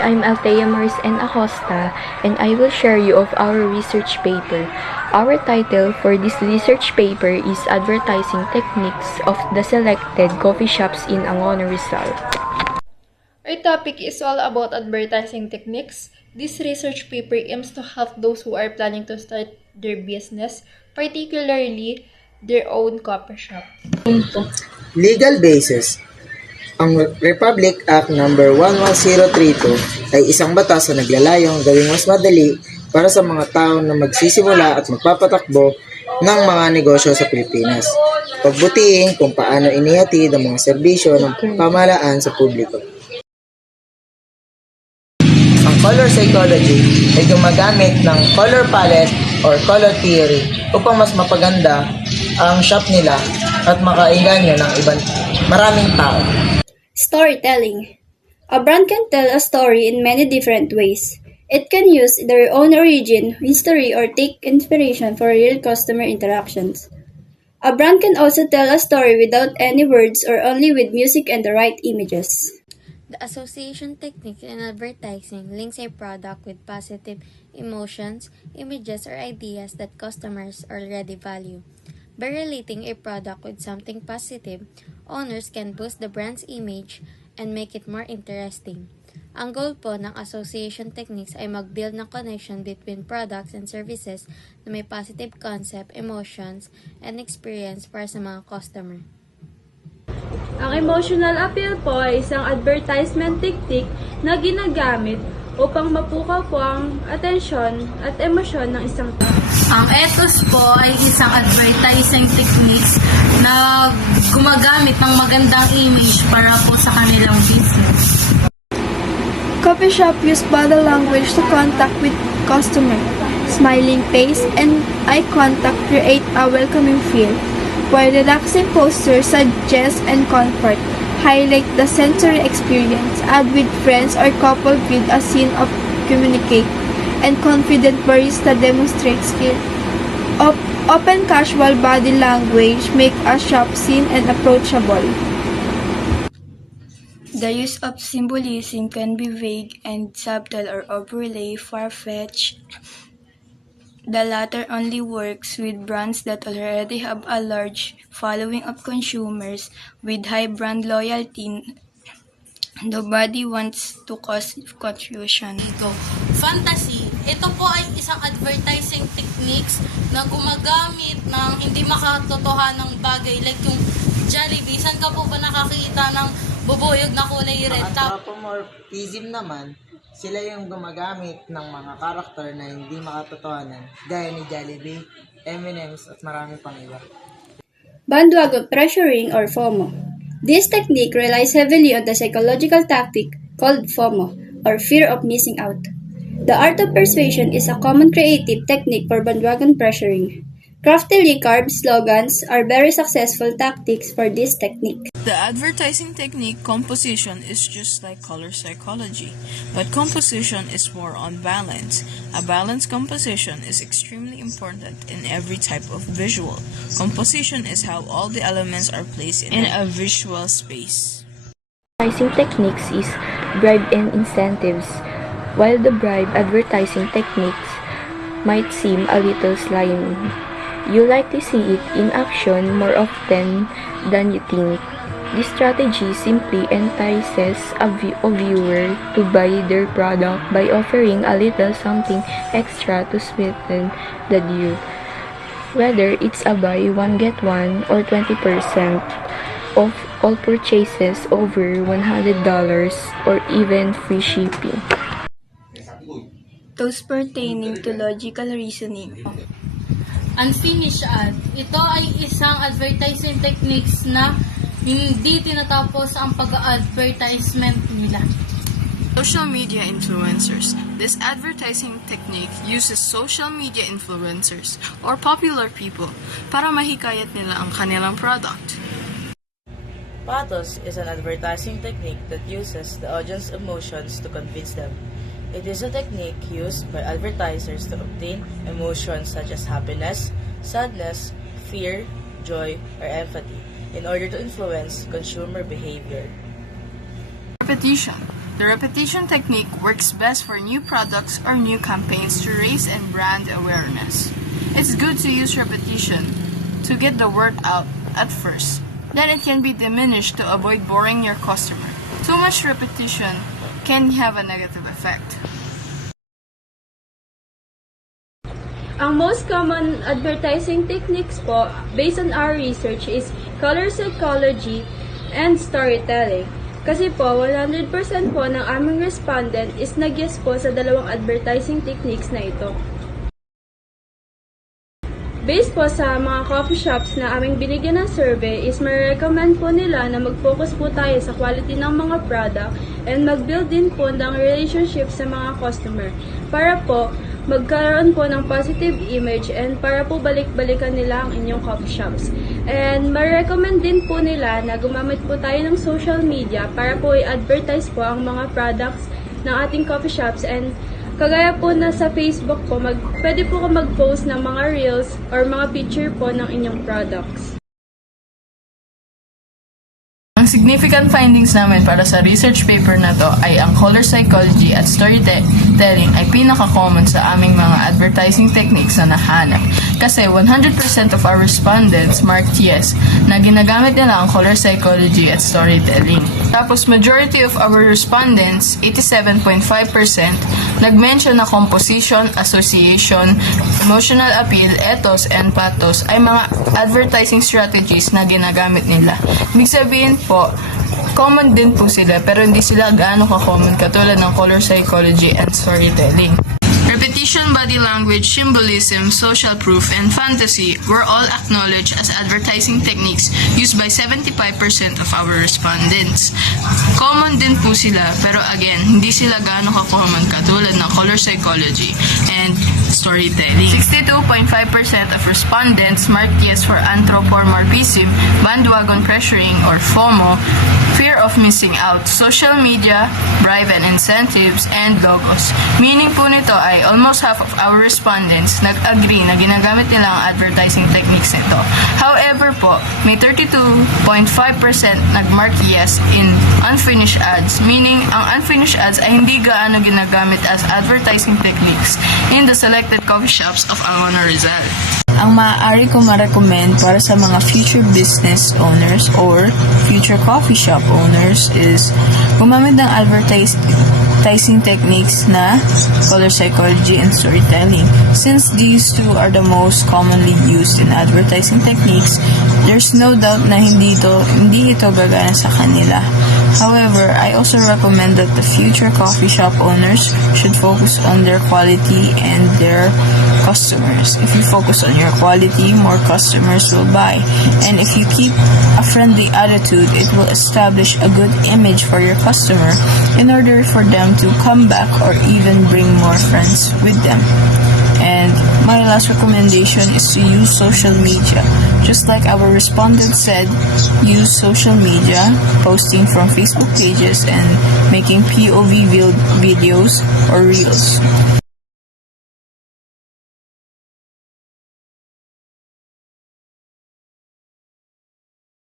I'm Althea Mars and Acosta, and I will share you of our research paper. Our title for this research paper is Advertising Techniques of the Selected Coffee Shops in Angono, Rizal. Our topic is all about advertising techniques. This research paper aims to help those who are planning to start their business, particularly their own coffee shop. Legal basis. Ang Republic Act No. 11032 ay isang batas na naglalayong gawing mas madali para sa mga tao na magsisimula at magpapatakbo ng mga negosyo sa Pilipinas. Pagbutihin kung paano inihatid ang mga serbisyo ng pamahalaan sa publiko. Ang color psychology ay gumagamit ng color palette or color theory upang mas mapaganda ang shop nila at makainganyo ng maraming tao. Storytelling. A brand can tell a story in many different ways. It can use their own origin, history, or take inspiration for real customer interactions. A brand can also tell a story without any words or only with music and the right images. The association technique in advertising links a product with positive emotions, images, or ideas that customers already value. By relating a product with something positive, owners can boost the brand's image and make it more interesting. Ang goal po ng association techniques ay mag-build ng connection between products and services na may positive concept, emotions, and experience para sa mga customer. Ang emotional appeal po ay isang advertisement technique na ginagamit upang mapukaw po ang atensyon at emosyon ng isang tao. Ang ethos po ay isang advertising techniques na gumagamit ng magandang image para po sa kanilang business. Coffee shop use body language to contact with customer. Smiling face and eye contact create a welcoming feel, while relaxing postures suggest and comfort, highlight the sensory experience, add with friends or couple with a scene of communicate, and confident barista demonstrate skill. Open casual body language make a shop seen and approachable. The use of symbolism can be vague and subtle or overly far-fetched. The latter only works with brands that already have a large following of consumers with high brand loyalty. Nobody wants to cause confusion. Fantasy. Ito po ay isang advertising techniques na gumagamit ng hindi makatotohanang bagay like yung Jollibee. Saan ka po ba nakakita ng bubuyog na kulay red? Anthropomorphism naman, sila yung gumagamit ng mga karakter na hindi makatotohanan, gaya ni Jollibee, M&M's at marami pang iba. Bandwagon pressuring or FOMO. This technique relies heavily on the psychological tactic called FOMO, or fear of missing out. The art of persuasion is a common creative technique for bandwagon pressuring. Craftily carved slogans are very successful tactics for this technique. The advertising technique composition is just like color psychology, but composition is more on balance. A balanced composition is extremely important in every type of visual. Composition is how all the elements are placed in a visual space. Advertising techniques is bribe and incentives. While the bribe advertising techniques might seem a little slimy, you likely see it in action more often than you think. This strategy simply entices a viewer to buy their product by offering a little something extra to sweeten the deal. Whether it's a buy one get one or 20% off all purchases over $100 or even free shipping. Those pertaining to logical reasoning. Unfinished ad. Ito ay isang advertising techniques na hindi tinatapos ang pag-advertisement nila. Social media influencers. This advertising technique uses social media influencers or popular people para mahikayat nila ang kanilang product. Pathos is an advertising technique that uses the audience emotions to convince them. It is a technique used by advertisers to obtain emotions such as happiness, sadness, fear, joy, or empathy in order to influence consumer behavior. Repetition. The repetition technique works best for new products or new campaigns to raise and brand awareness. It's good to use repetition to get the word out at first. Then it can be diminished to avoid boring your customer. Too much repetition can have a negative effect. Ang most common advertising techniques po, based on our research, is color psychology and storytelling. Kasi po, 100% po ng aming respondent is nag-yes po sa dalawang advertising techniques na ito. Based po sa mga coffee shops na aming binigyan ng survey is ma-recommend po nila na mag-focus po tayo sa quality ng mga product and mag-build din po ng relationship sa mga customer para po magkaroon po ng positive image and para po balik-balikan nila ang inyong coffee shops. And ma-recommend din po nila na gumamit po tayo ng social media para po i-advertise po ang mga products ng ating coffee shops. And kagaya po na sa Facebook po, pwede po mag-post ng mga reels or mga picture po ng inyong products. Ang significant findings namin para sa research paper na to ay ang color psychology at storytelling ay pinaka-common sa aming mga advertising techniques na nahanap. Kasi 100% of our respondents marked yes na ginagamit nila ang color psychology at storytelling. Tapos majority of our respondents, 87.5%, nag-mention na composition, association, emotional appeal, ethos, and pathos ay mga advertising strategies na ginagamit nila. Ibig sabihin po, common din po sila pero hindi sila gaano ka-common katulad ng color psychology and storytelling. Repetition, body language, symbolism, social proof, and fantasy were all acknowledged as advertising techniques used by 75% of our respondents. Common din po sila pero again, hindi sila gaano ka-common katulad ng color psychology and storytelling. 62.5% of respondents marked yes for anthropomorphism, bandwagon pressuring or FOMO, fear of missing out, social media, bribe and incentives, and logos. Meaning po nito ay almost half of our respondents nag-agree na ginagamit nila ang advertising techniques nito. However po, may 32.5% nag-mark yes in unfinished ads, meaning ang unfinished ads ay hindi gaano ginagamit as advertising techniques in the selected coffee shops of Alona Rizal. Ang maaari ko ma-recommend para sa mga future business owners or future coffee shop owners is gumamit ng advertising techniques na color psychology and storytelling. Since these two are the most commonly used in advertising techniques, there's no doubt na hindi ito gagana sa kanila. However, I also recommend that the future coffee shop owners should focus on their quality and their customers. If you focus on your quality, more customers will buy. And if you keep a friendly attitude, it will establish a good image for your customer in order for them to come back or even bring more friends with them. And my last recommendation is to use social media. Just like our respondent said, use social media, posting from Facebook pages and making POV videos or reels.